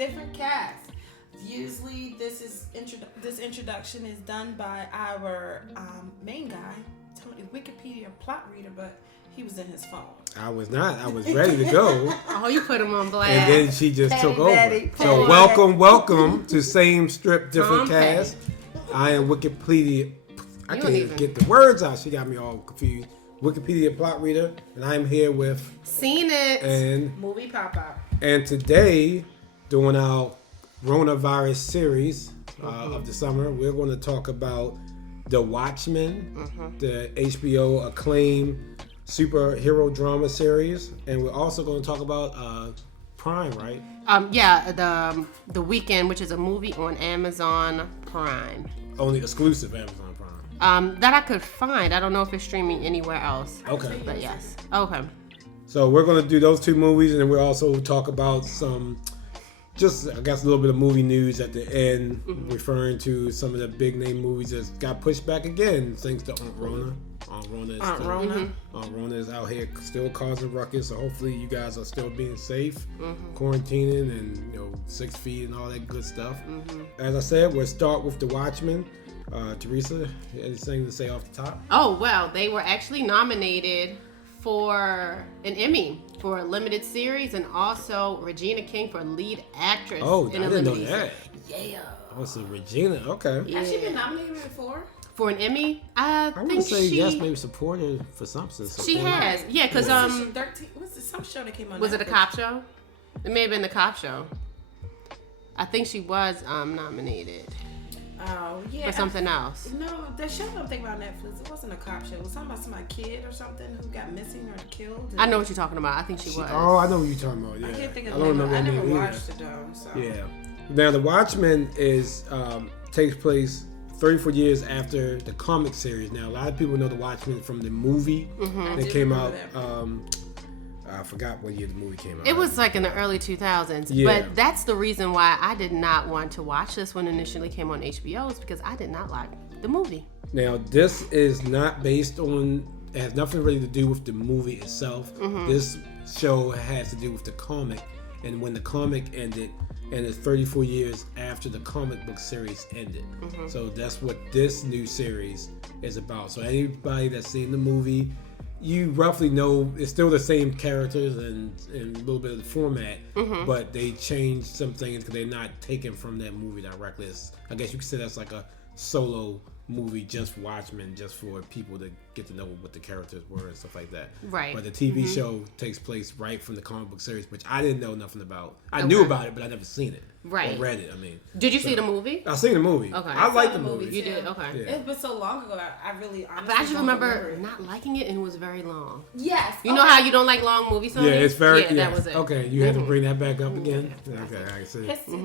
different cast. Usually, this introduction is done by our main guy, Tony, Wikipedia Plot Reader, but he was in his phone. I was not. I was ready to go. Oh, you put him on blast. And then she just took over. Betty. So welcome to Same Strip, Different Cast. I am Wikipedia. I can't even get the words out. She got me all confused. Wikipedia Plot Reader, and I'm here with SeenIt and MoviePopUp. And today, doing our coronavirus series of the summer, we're going to talk about the WatchMen, the HBO acclaimed superhero drama series, and we're also going to talk about Prime, right? The Weekend, which is a movie on Amazon Prime. Only exclusive Amazon Prime. That I could find. I don't know if it's streaming anywhere else. Okay. But yes. Okay. So we're going to do those two movies, and then we'll also talk about some, just I guess a little bit of movie news at the end, referring to some of the big name movies that got pushed back again, thanks to Aunt Rona. Aunt Rona is out here still causing ruckus, so hopefully you guys are still being safe, quarantining, and 6 feet and all that good stuff. As I said, we'll start with the Watchmen. Teresa, anything to say off the top? Oh, well, they were actually nominated for an Emmy for a limited series, and also Regina King for lead actress. Oh, in I a didn't know limited that. series. Yeah. Oh, so Regina, okay. Yeah. Has she been nominated before? For an Emmy? I want think to say she... yes, maybe supported for something. She has. Yeah, because... What's it, some show that came on Was Netflix? it a cop show? It may have been the cop show. I think she was nominated. Oh, yeah. For something else. No, the show I'm thinking about Netflix, it wasn't a cop show. It was something about somebody's kid or something who got missing or killed. I know what you're talking about. I think she was. Oh, I know what you're talking about. Yeah. I can't think of I don't remember I never either. watched it though. So. Yeah. Now, The Watchmen takes place 34 years after the comic series. Now, a lot of people know The Watchmen from the movie that came out. I forgot what year the movie came out. It was like in the early 2000s. Yeah. But that's the reason why I did not want to watch this when it initially came on HBO, is because I did not like the movie. Now, this is not based on, it has nothing really to do with the movie itself. This show has to do with the comic, and when the comic ended, and it's 34 years after the comic book series ended. So that's what this new series is about. So anybody that's seen the movie, you roughly know it's still the same characters and a little bit of the format, but they changed some things because they're not taken from that movie directly. I guess you could say that's like a solo movie, just Watchmen, just for people to get to know what the characters were and stuff like that. Right. But the TV show takes place right from the comic book series, which I didn't know nothing about. I knew about it, but I never seen it. Right. Or read it, I mean. Did you see the movie? I seen the movie. Okay. I liked the the movie. movie. You did? Okay. Yeah. It was so long ago. I really honestly But I just don't remember not liking it, and it was very long. Yes. You know how you don't like long movies, Sonny? Yeah, it's very. Yeah, that was it. Okay, you had to bring that back up again. Okay, I see.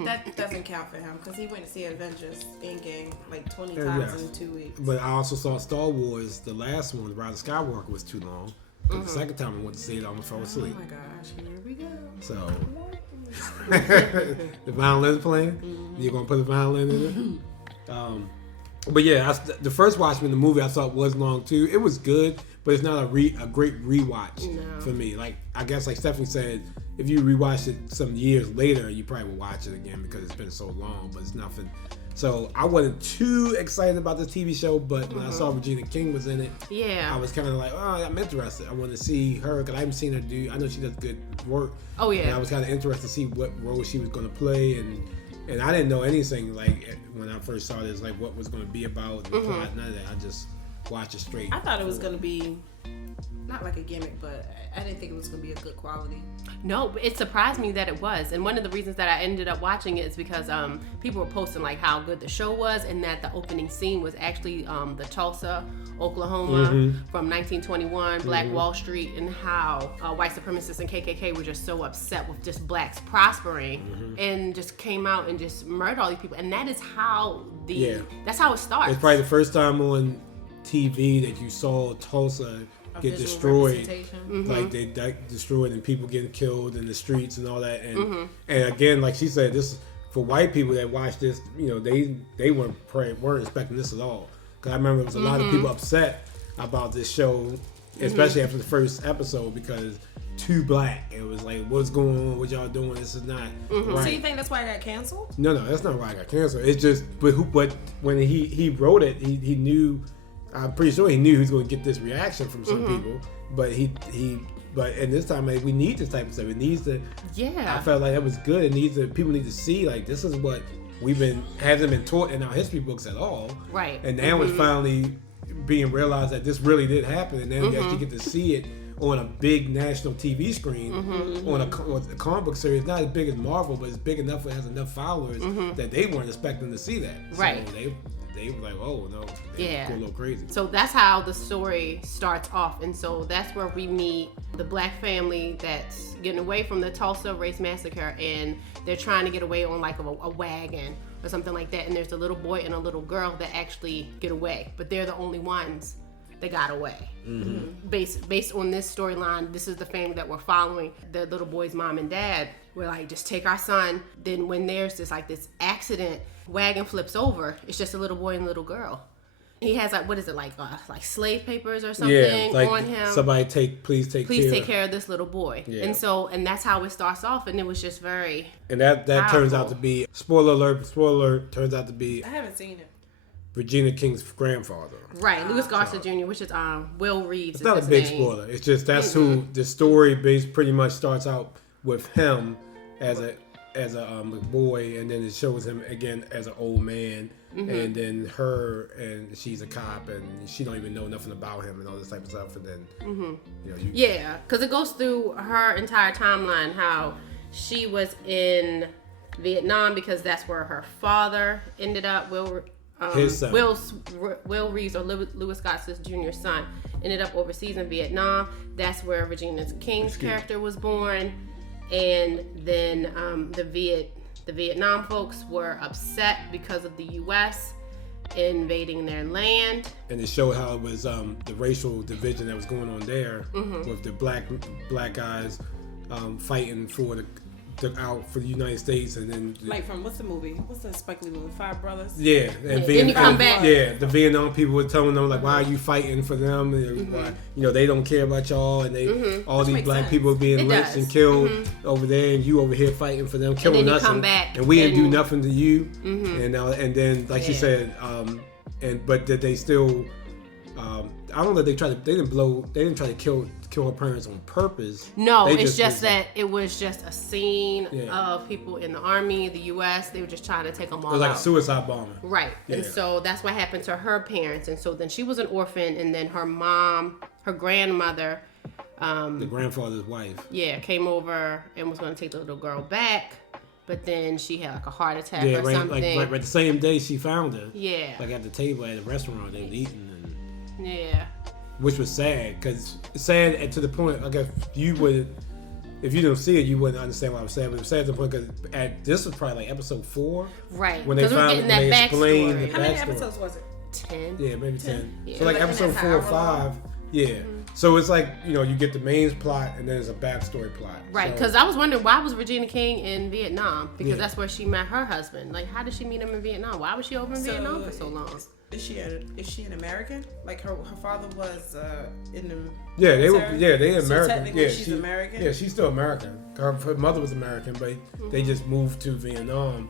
That doesn't count for him because he went to see Avengers Endgame like 20 times in 2 weeks. But I also saw Star Wars, the last one, Rise of Skywalker, was too long. But the second time I went to see it, I almost fell asleep. Oh my gosh, here we go. So, the violin playing? You're going to put the violin in it? But yeah, the first Watchmen, the movie, I thought was long too. It was good, but it's not a great rewatch for me. Like, I guess like Stephanie said, if you rewatch it some years later, you probably will watch it again because it's been so long, but it's nothing. So I wasn't too excited about this TV show, but when I saw Regina King was in it, I was kind of like, oh, I'm interested. I want to see her because I haven't seen her do. I know she does good work. Oh yeah. And I was kind of interested to see what role she was going to play, and I didn't know anything like when I first saw this, like what was going to be about, the plot, none of that. I just watched it straight. I thought it was going to be not like a gimmick, but I didn't think it was going to be a good quality. No, it surprised me that it was. And one of the reasons that I ended up watching it is because people were posting like how good the show was, and that the opening scene was actually the Tulsa, Oklahoma from 1921, Black Wall Street, and how white supremacists and KKK were just so upset with just blacks prospering and just came out and just murdered all these people. And that is how that's how it starts. It's probably the first time on TV that you saw Tulsa get destroyed, like they destroyed and people getting killed in the streets and all that, and again, like she said, this for white people that watched this, they weren't expecting this at all. Because I remember there was a lot of people upset about this show, especially after the first episode, because too black. It was like, what's going on? What y'all doing? This is not right. So you think that's why it got canceled? No, that's not why I got canceled. It's just, but when he wrote it, he knew. I'm pretty sure he knew he was going to get this reaction from some people. But but in this time, like, we need this type of stuff. It needs to. Yeah. I felt like that was good. It needs to. People need to see, like, this is what hasn't been taught in our history books at all. Right. And now it's finally being realized that this really did happen, and now you actually get to see it on a big national TV screen on a comic book series. Not as big as Marvel, but it's big enough. It has enough followers that they weren't expecting to see that. Right. So they were like, oh no, they go a little crazy. So that's how the story starts off, and so that's where we meet the black family that's getting away from the Tulsa race massacre, and they're trying to get away on like a wagon or something like that. And there's a little boy and a little girl that actually get away, but they're the only ones that got away. Based on this storyline, this is the family that we're following. The little boy's mom and dad were like, just take our son. Then when there's this accident, wagon flips over, it's just a little boy and a little girl. He has like, what is it, like slave papers or something like, on him. Somebody please take care of this little boy. Yeah. And that's how it starts off, and it was just very And that turns out to be, spoiler alert, turns out to be, I haven't seen it. Regina King's grandfather. Right, Louis Gossett Jr., which is Will Reeves. It's not a big spoiler. It's just that's who the story pretty much starts out with him as a boy, and then it shows him again as an old man, and then her, and she's a cop, and she don't even know nothing about him and all this type of stuff, and then because it goes through her entire timeline, how she was in Vietnam because that's where her father ended up. His son. Will Reeves, or Louis Gossett Jr.'s son, ended up overseas in Vietnam. That's where Regina King's character was born. And then the Vietnam folks were upset because of the U.S. invading their land. And it showed how it was the racial division that was going on there with the black guys fighting for for the United States, and then like from what's the Spike Lee movie, Five Brothers? Yeah, and then you come back. Yeah, the Vietnam people were telling them like, why are you fighting for them? And why, they don't care about y'all, and they all these black people are being lynched and killed over there, and you over here fighting for them, killing us, and we didn't do nothing to you. And then like she said, but that they still. I don't know. They didn't try to kill her parents on purpose. No, it's just that it was just a scene of people in the army, the U.S. They were just trying to take them all out. It was like a suicide bomber. Right. Yeah. And so that's what happened to her parents. And so then she was an orphan, and then her mom, her grandmother, the grandfather's wife, came over and was going to take the little girl back. But then she had like a heart attack or something. Like the same day she found her. Yeah. Like at the table at a restaurant they were eating. Yeah. Which was sad, because sad to the point, like if you didn't see it, you wouldn't understand what I was saying. But it was sad to the point because this was probably like episode 4, right? When they explained the backstory. How many episodes was it? 10. Yeah, maybe 10. Yeah. So like episode 4 or 5. Yeah. So it's like you get the main plot and then there's a backstory plot. Right. Because I was wondering, why was Regina King in Vietnam? Because that's where she met her husband. Like, how did she meet him in Vietnam? Why was she over in Vietnam for so long? Is she an American? Like her father was in the they were. Yeah, they American. So technically she's American. Yeah, she's still American. Her mother was American, but they just moved to Vietnam,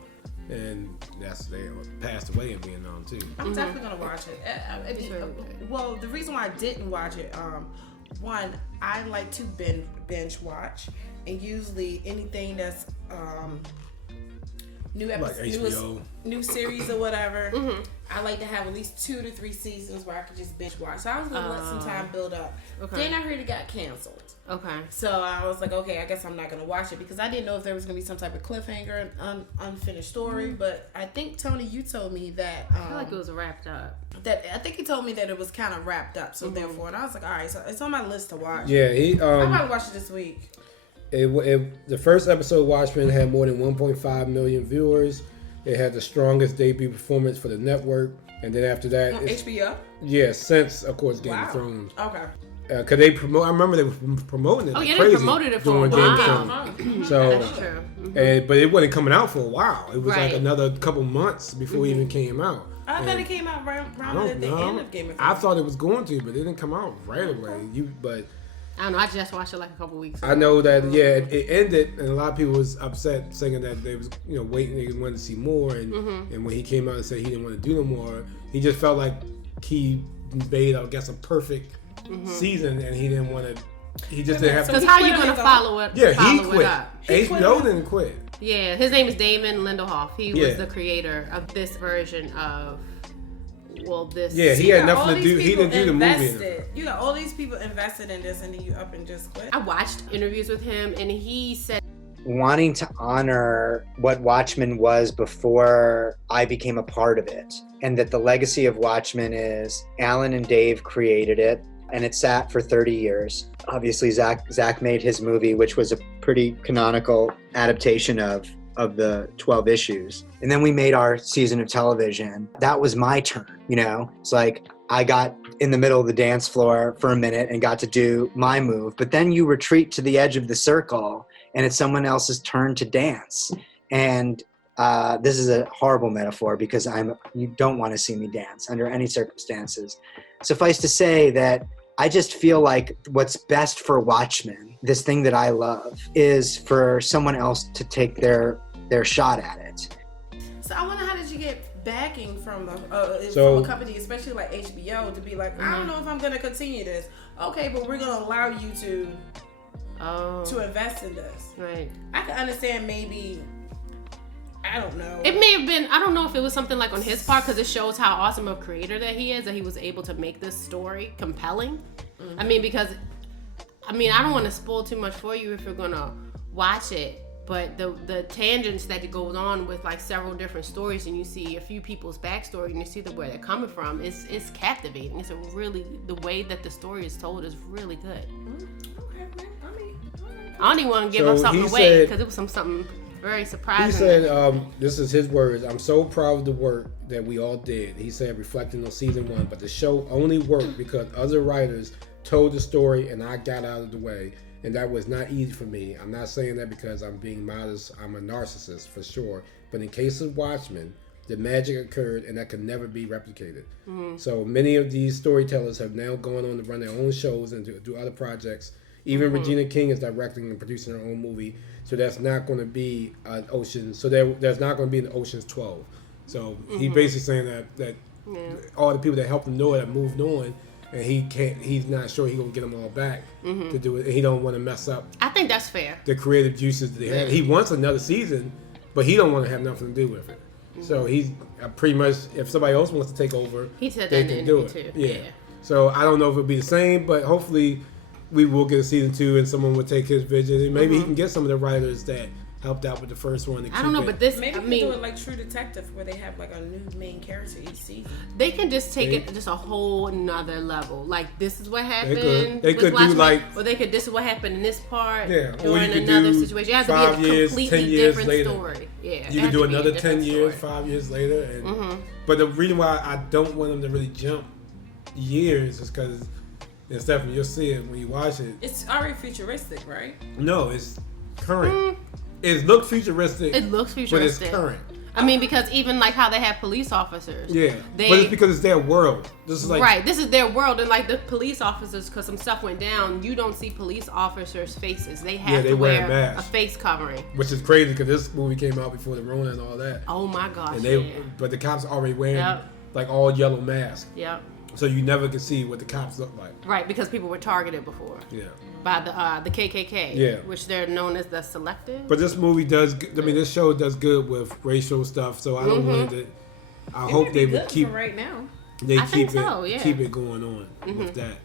and they passed away in Vietnam too. I'm definitely gonna watch it. Well, the reason why I didn't watch it, one, I like to binge watch, and usually anything that's new episodes, like new series or whatever. I like to have at least 2 to 3 seasons where I could just binge watch. So I was gonna let some time build up. Okay. Then I heard it got canceled. Okay. So I was like, okay, I guess I'm not gonna watch it because I didn't know if there was gonna be some type of cliffhanger, unfinished story. But I think Tony, you told me that I feel like it was wrapped up. I think he told me that it was kind of wrapped up. So therefore, and I was like, all right, so it's on my list to watch. Yeah, I'll probably watch it this week. The first episode, WatchMen, had more than 1.5 million viewers. It had the strongest debut performance for the network, and then after that, on HBO. Yeah, since of course Game of Thrones. Okay. Because they promote. I remember they were promoting it. Oh yeah, crazy they promoted it for a while. So, that's true. but it wasn't coming out for a while. It was like another couple months before it even came out. I thought it came out right at the end of Game of Thrones. I thought it was going to, but it didn't come out right away. I don't know. I just watched it like a couple weeks ago. I know that it ended, and a lot of people was upset, saying that they was waiting, they wanted to see more, and when he came out and said he didn't want to do no more, he just felt like he made, I guess, a perfect season, and he didn't want to. He just didn't have. Because how are you going to follow it? Yeah, follow he quit. It up? HBO didn't quit. Yeah, his name is Damon Lindelof. He was the creator of this version of. This. Yeah, he had nothing to do. He didn't do the movie. You got all these people invested in this, and then you up and just quit. I watched interviews with him, and he said wanting to honor what WatchMen was before I became a part of it, and that the legacy of WatchMen is Alan and Dave created it, and it sat for 30 years. Obviously, Zach made his movie, which was a pretty canonical adaptation of the 12 issues. And then we made our season of television. That was my turn, It's like I got in the middle of the dance floor for a minute and got to do my move. But then you retreat to the edge of the circle and it's someone else's turn to dance. And this is a horrible metaphor because you don't want to see me dance under any circumstances. Suffice to say that I just feel like what's best for Watchmen, this thing that I love, is for someone else to take their shot at it. So I wonder, how did you get backing from a company, especially like HBO, to be like, I don't know if I'm going to continue this. Okay, but we're going to allow you to invest in this. Right. I can understand maybe. I don't know. It may have been, I don't know if it was something like on his part, because it shows how awesome of a creator that he is, that he was able to make this story compelling. I mean, because, I don't want to spoil too much for you if you're going to watch it, but the tangents that it goes on with like several different stories, and you see a few people's backstory and you see where they're coming from, it's captivating. It's the way that the story is told is really good. Okay, I don't even want to give up something away, because it was something very surprising. He said, this is his words, "I'm so proud of the work that we all did." He said, reflecting on season 1, but the show only worked because other writers told the story and I got out of the way. And that was not easy for me. I'm not saying that because I'm being modest. I'm a narcissist for sure. But in case of Watchmen, the magic occurred and that could never be replicated. So many of these storytellers have now gone on to run their own shows and do other projects. Even Regina King is directing and producing her own movie. So that's not going to be an Ocean's. So there's not going to be an Ocean's 12. So he's basically saying that all the people that helped him know it have moved on. And he's not sure he's going to get them all back to do it. And he don't want to mess up. I think that's fair. The creative juices that they have. He wants another season, but he don't want to have nothing to do with it. So he's pretty much, if somebody else wants to take over, he said they that can do it. Too. Yeah. So I don't know if it'll be the same, but hopefully we will get a season 2 and someone will take his vision. And maybe he can get some of the writers that helped out with the first one. I don't know, but this, maybe do it like True Detective, where they have like a new main character each season. They can just take it just a whole nother level. Like, this is what happened. They could do like, or this is what happened in this part. Yeah, during another situation. It has to be a completely different story. Yeah, you can do another 10 years, 5 years later. And but the reason why I don't want them to really jump years is because, and Stephanie, you'll see it when you watch it. It's already futuristic, right? No, it's current. It looks futuristic. It looks futuristic. But it's current. Because even like how they have police officers. Yeah. But it's because it's their world. This is like, right. This is their world. And like the police officers, because some stuff went down, you don't see police officers' faces. They have to wear a face covering. Which is crazy because this movie came out before the Rona and all that. Oh my gosh. But the cops are already wearing like all yellow masks. Yep. So you never can see what the cops look like. Right, because people were targeted before. Yeah. By the KKK. Yeah. Which they're known as the Selective. But this movie this show does good with racial stuff. So I don't want it. I hope they would keep right now. They keep it going on with that.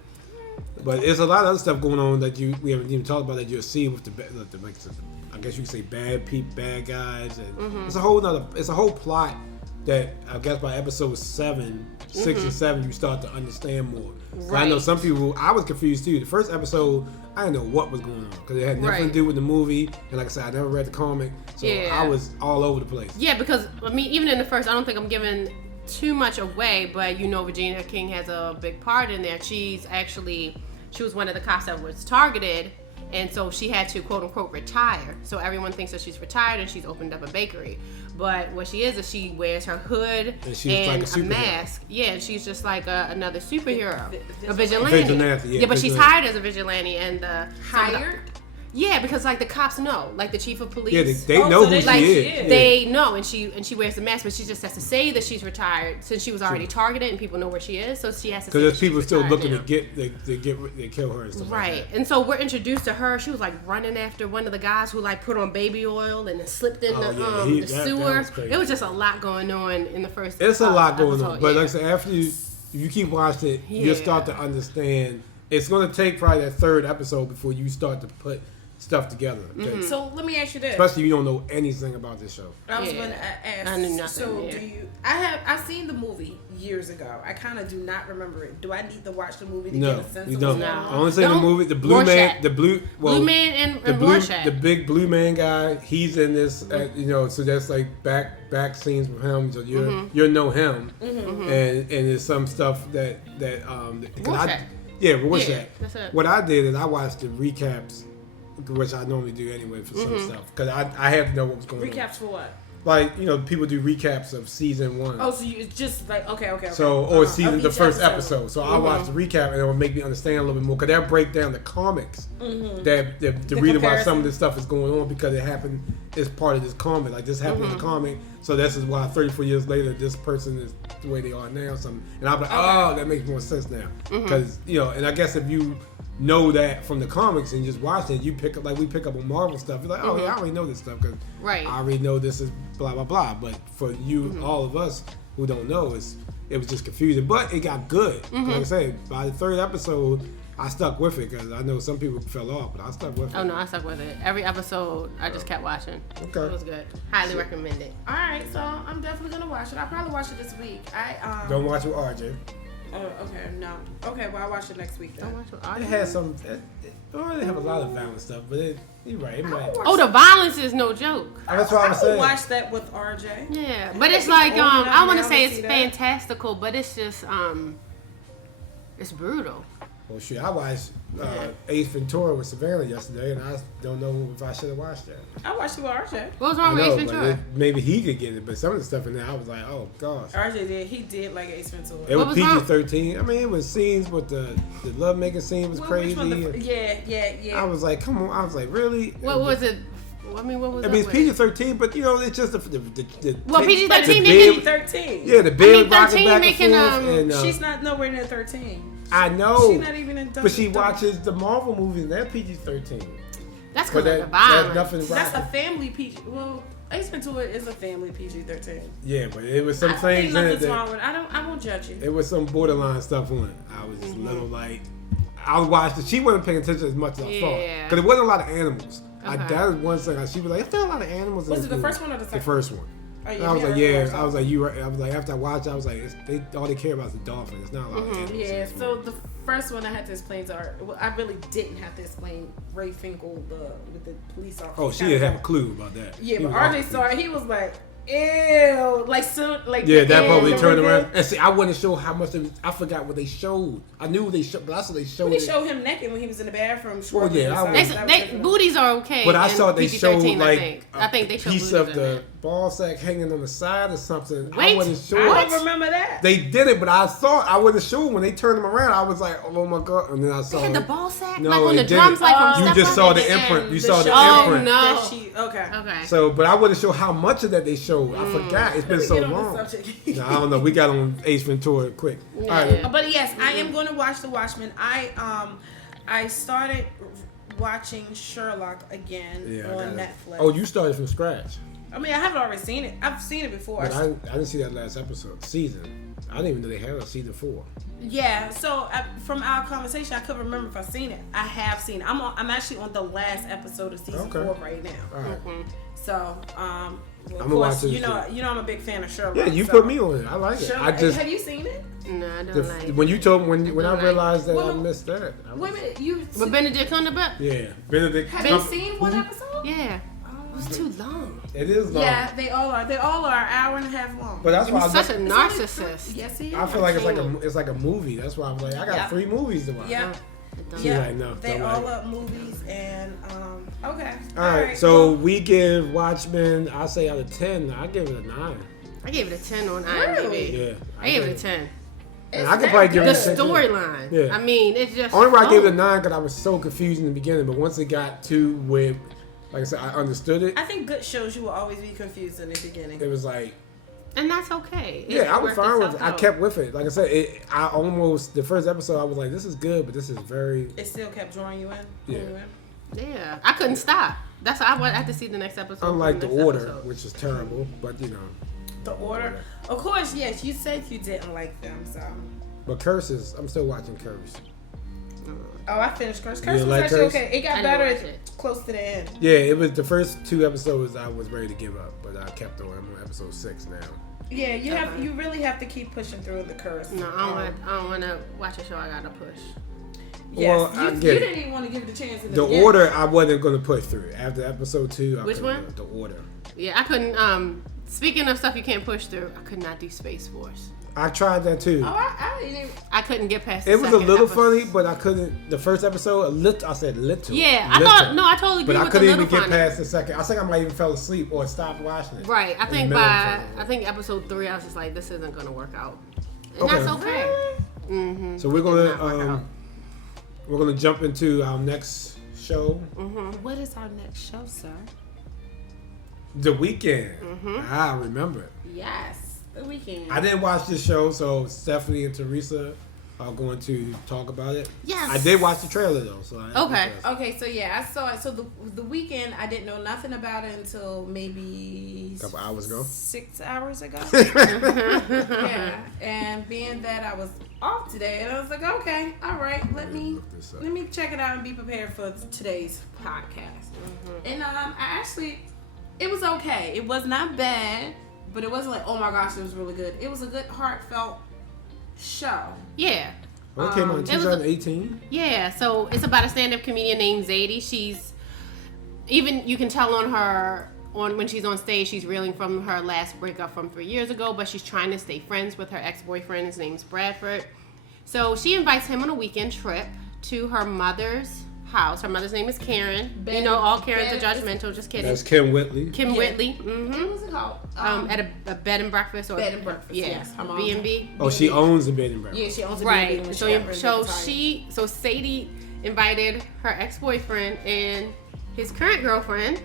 But there's a lot of other stuff going on that we haven't even talked about that you'll see with the like, I guess you could say bad guys, and it's a whole plot that I guess by episode 6 and 7 you start to understand more. Right. I know some people, I was confused too. The first episode, I didn't know what was going on because it had nothing to do with the movie, and like I said, I never read the comic, so I was all over the place. Yeah, because even in the first, I don't think I'm giving too much away, but Regina King has a big part in there. She was one of the cops that was targeted, And so she had to quote unquote retire. So everyone thinks that she's retired and she's opened up a bakery. But what she is she wears her hood and like a mask. Yeah, she's just like another superhero. A vigilante. Yeah, but she's hired as a vigilante and hired? Yeah, because like the cops know, like the chief of police. Yeah, they know who she is. They know, and she wears the mask, but she just has to say that she's retired since she was already targeted and people know where she is. So she has to. Because there's people still looking to they kill her and stuff right. Like that. And so we're introduced to her. She was like running after one of the guys who like put on baby oil and then slipped in the sewer. It was just a lot going on in the first. It's a lot going on, but like I said, after you keep watching it, you'll start to understand. It's going to take probably that third episode before you start to put stuff together. Okay? Mm-hmm. So let me ask you this. Especially if you don't know anything about this show. I was going to ask. I knew nothing. So do you? I've seen the movie years ago. I kind of do not remember it. Do I need to watch the movie to get a sense of what's going on? I only say the movie. The blue man. Blue man and Rorschach. The big blue man guy. He's in this. So that's like back scenes with him. So you know him. Mm-hmm. And there's some stuff that Rorschach. Rorschach. Yeah, that's it. What I did is I watched the recaps, which I normally do anyway for some stuff, because I have to know what was going on. Recaps for what? Like, people do recaps of season 1. Oh, so it's just like, okay. So, or season, the first episode. So I watch the recap and it will make me understand a little bit more, because they'll break down the comics that the reader why some of this stuff is going on, because it happened as part of this comic. Like, this happened in the comic, so this is why 34 years later, this person is the way they are now. And I'm like, oh, that makes more sense now. Because, and I guess if you know that from the comics and just watch it, you pick up, like we pick up on Marvel stuff. You're like, oh yeah, I already know this stuff because I already know this is blah blah blah. But for you, all of us who don't know, it was just confusing. But it got good. Like I said, by the third episode, I stuck with it because I know some people fell off, but I stuck with it. Oh no, I stuck with it. Every episode, I just kept watching. Okay, it was good. Highly recommend it. All right, so I'm definitely gonna watch it. I'll probably watch it this week. Don't watch with RJ. Oh, okay, no. Okay, well, I'll watch it next week then. It has some. It don't really have a lot of violent stuff, but you're right. It might. The violence is no joke. That's what I was saying. I watch that with RJ. Yeah, but it's like I want to say it's fantastical, but it's just it's brutal. Well, shit, I watched Ace Ventura with Savannah yesterday, and I don't know if I should have watched that. I watched it with RJ. What was wrong with Ace Ventura? Maybe he could get it, but some of the stuff in there, I was like, oh gosh. RJ did. He did like Ace Ventura. It was PG-13. I mean, it was scenes with the love-making scene was crazy. Yeah. I was like, come on. I was like, really? What was it? I mean, what was it? I mean, it's PG-13, but it's just the PG-13 making 13. Yeah, the bed rocking back making, and forth. She's not nowhere near 13. I know. She's not even in. But she watches the Marvel movies, and they're PG-13. That's because of the violence. That's a family PG. Well, Ace Ventura is a family PG-13. Yeah, but it was some things in it I won't judge you. It was some borderline stuff on it. I was just a little like, I was watching. She wasn't paying attention as much as I thought, because there wasn't a lot of animals. Okay. That was one thing. She was like, "Is there a lot of animals?" Was it the first one or the second? The first one. Oh, I was like, yeah. I was like, you. I was like, after I watched, I was like, all they care about is the dolphin. It's not a lot of animals. Yeah. So the first one I had to explain to her. Well, I really didn't have to explain Ray Finkel with the police officer. Oh, she didn't have a clue about that. Yeah, but RJ saw it. He was like, ew, yeah, that part when they turned around and see, I wasn't sure how much I forgot what they showed. I knew they showed, but I saw they showed. They showed him naked when he was in the bathroom. Well, yeah, booties are okay. But I saw they showed like I think they showed piece of the ball sack hanging on the side or something. Wait, I wasn't sure. I don't remember that. They did it, but I wasn't sure when they turned him around. I was like, oh my god! And then I saw they had the ball sack no, like on the drums, like from you just saw the imprint. You saw the imprint. Oh no. Okay. So, but I wasn't sure how much of that they showed. I forgot. It's been so long. No, I don't know. We got on Ace Ventura quick. Yeah. All right. But yes, I am going to watch The Watchmen. I started watching Sherlock again on Netflix. Oh, you started from scratch. I mean, I haven't already seen it. I've seen it before. But I didn't see that last season. I didn't even know they had a season 4. Yeah, so from our conversation, I couldn't remember if I've seen it. I have seen it. I'm actually on the last episode of season 4 right now. All right. So, of course, you know I'm a big fan of Sherlock. Yeah, you put me on it. I like it. Sherlock, have you seen it? No, I don't like it. When you told me, when I realized that I missed that. Wait a minute, But Benedict Cumberbatch? Yeah, Benedict. Have you seen one episode? Yeah. It was too long. It is long. Yeah, they all are. They all are an hour and a half long. But that's why he's such a narcissist. Yes, he is. I feel like it's like a movie. That's why I was like, I got 3 movies to watch. Yeah. She's like, no. They all up movies and okay. All right. So we give Watchmen. I say out of 10, I give it a 9. I gave it a 10 on IMDb. Really? Yeah. I gave it a 10. And I could probably give it a 10. The storyline. Yeah. I mean, it's just. Only why I gave it a 9 because I was so confused in the beginning, but once it got to where, like I said, I understood it. I think good shows you will always be confused in the beginning. It was like. And that's okay. I was fine with it. I kept with it. Like I said, the first episode, I was like, this is good, but this is very. It still kept drawing you in. Yeah, I couldn't stop. That's why I had to see the next episode. Unlike The Order, which is terrible, but you know. The Order, of course, yes. You said you didn't like them, so. But Curses, I'm still watching Curse. Oh, I finished Curse. Curse was actually okay. It got better close to the end. Yeah, it was the first 2 episodes I was ready to give up, but I kept on. I'm on episode 6 now. Yeah, you really have to keep pushing through the Curse. No, I don't want to watch a show. I gotta push. Yes, well, you didn't even want to give it a chance. The Order, I wasn't going to push through. After episode 2, Which one? The Order. Yeah, I couldn't. Speaking of stuff you can't push through, I could not do SpaceForce. I tried that too. Oh, I couldn't get past the It was a little episode. funny, but I couldn't. The first episode, I said little. Yeah, little. I totally agree but with I couldn't the even little get past the second. I think I might even fell asleep or stopped watching it. Right. I think episode 3, I was just like, this isn't going to work out. And that's okay. Mm-hmm. So we're gonna jump into our next show. Mm-hmm. What is our next show, sir? The Weeknd. Mm-hmm. I remember it. Yes, The Weeknd. I didn't watch this show, so Stephanie and Teresa are going to talk about it. Yes. I did watch the trailer though, so Okay, so yeah, I saw it. So the Weeknd, I didn't know nothing about it until maybe a couple hours ago. 6 hours ago. Yeah, and being that I was off today, and I was like, okay, all right, let me check it out and be prepared for today's podcast. Mm-hmm. And it was okay. It was not bad, but it wasn't like, oh my gosh, it was really good. It was a good, heartfelt show. Yeah. Well, it came out in 2018. Yeah, so it's about a stand-up comedian named Zadie. She's you can tell on her when she's on stage, she's reeling from her last breakup from 3 years ago, but she's trying to stay friends with her ex-boyfriend. His name's Bradford. So she invites him on a weekend trip to her mother's house. Her mother's name is Karen. All Karens are judgmental. Just kidding. That's Kim Whitley. Whitley. Mm-hmm. What was it called? At a bed and breakfast or bed and breakfast. Yes. B&B. Oh, she owns a bed and breakfast. Yeah, she owns a B&B. Right. So Sadie invited her ex-boyfriend and his current girlfriend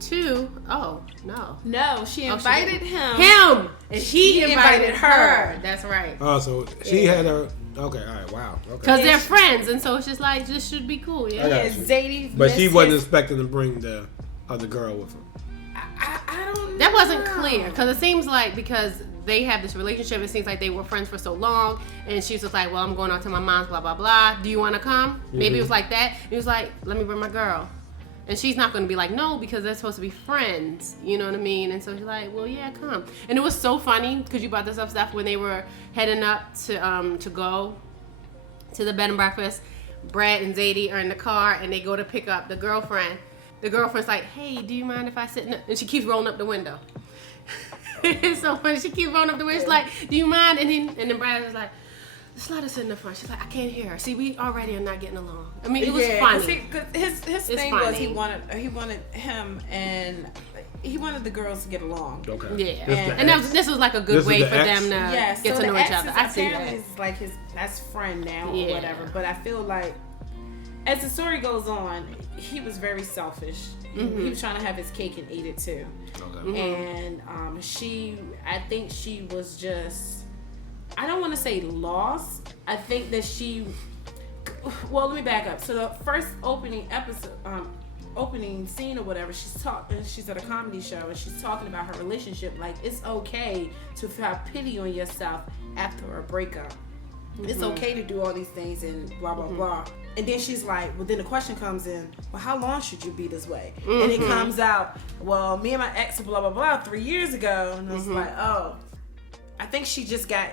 to. Oh no, she invited him. And she invited her. That's right. Oh, so she had her. Okay, all right, wow. Okay. Because they're friends, and so it's just like, this should be cool, yeah. Zadie. But she wasn't expecting to bring the other girl with her. I don't know. That wasn't clear, because it seems like, because they have this relationship, it seems like they were friends for so long, and she was just like, well, I'm going out to my mom's, blah, blah, blah. Do you want to come? Mm-hmm. Maybe it was like that. He was like, let me bring my girl. And she's not going to be like, no, because they're supposed to be friends. You know what I mean? And so she's like, well, yeah, come. And it was so funny, because you brought this up, Steph, when they were heading up to go to the bed and breakfast. Brad and Zadie are in the car, and they go to pick up the girlfriend. The girlfriend's like, hey, do you mind if I sit in the... And she keeps rolling up the window. It's so funny. She keeps rolling up the window. She's like, do you mind? And then Brad was like, just let us in the front. She's like, I can't hear her. See, we already are not getting along. I mean, it was funny. His thing was he wanted him and he wanted the girls to get along. Okay. Yeah. And this was like a good way for them to get to know each other. I see that. He's like his best friend now or whatever. But I feel like as the story goes on, he was very selfish. Mm-hmm. He was trying to have his cake and eat it too. Okay. And I think she was just, I don't want to say lost. I think that well, let me back up. So the first opening scene or whatever, she's at a comedy show and she's talking about her relationship. Like, it's okay to have pity on yourself after a breakup. Mm-hmm. It's okay to do all these things and blah, blah, blah. And then she's like, well, then the question comes in, well, how long should you be this way? Mm-hmm. And it comes out, well, me and my ex, blah, blah, blah, 3 years ago. And I was like, oh. I think she just got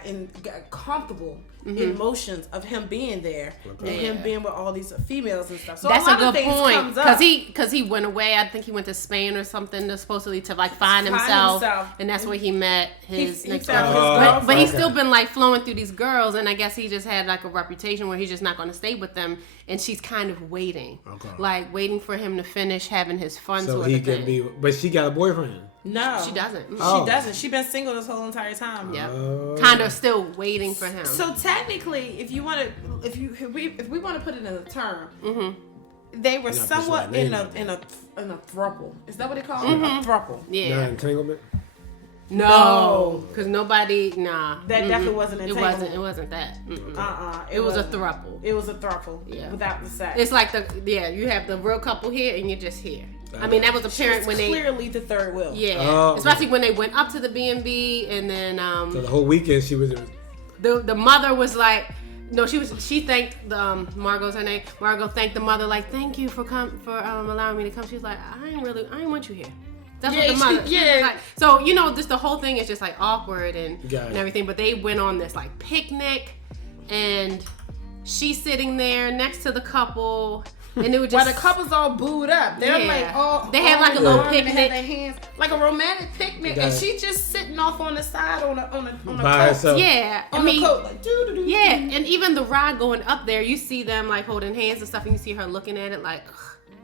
comfortable emotions of him being there and him being with all these females and stuff. So that's a good point because he went away. I think he went to Spain or something, supposedly to like find himself, and that's where he met his next girlfriend. But he's still been like flowing through these girls, and I guess he just had like a reputation where he's just not going to stay with them, and she's kind of waiting, like waiting for him to finish having his fun. So he can be, but she got a boyfriend. No, she doesn't. She doesn't. She's been single this whole entire time. Yeah, kind of still waiting for him. So technically, if we want to put it in a term, they were somewhat in a throuple. Is that what they call it? A throuple. Yeah. Not entanglement. No, because nobody. Nah, that definitely wasn't entanglement. It wasn't that. It was a throuple. It was a throuple. Yeah, without the sex. It's like you have the real couple here, and you're just here. I mean, that was apparent when they clearly the third wheel. Yeah, especially when they went up to the B&B, and then so the whole weekend she was. The mother was like, no, she thanked the Margot's her name. Margot thanked the mother like, thank you for allowing me to come. She was like, I ain't want you here. That's what the mother. Like, so just the whole thing is just like awkward and everything. But they went on this like picnic, and she's sitting there next to the couple. And it was just while the couple's all booed up. They're like all they had like a little picnic. They had their hands like a romantic picnic, and she just sitting off on the side on a by herself. Yeah, on the coat, like doo-doo-doo. Yeah, and even the ride going up there, you see them like holding hands and stuff, and you see her looking at it like,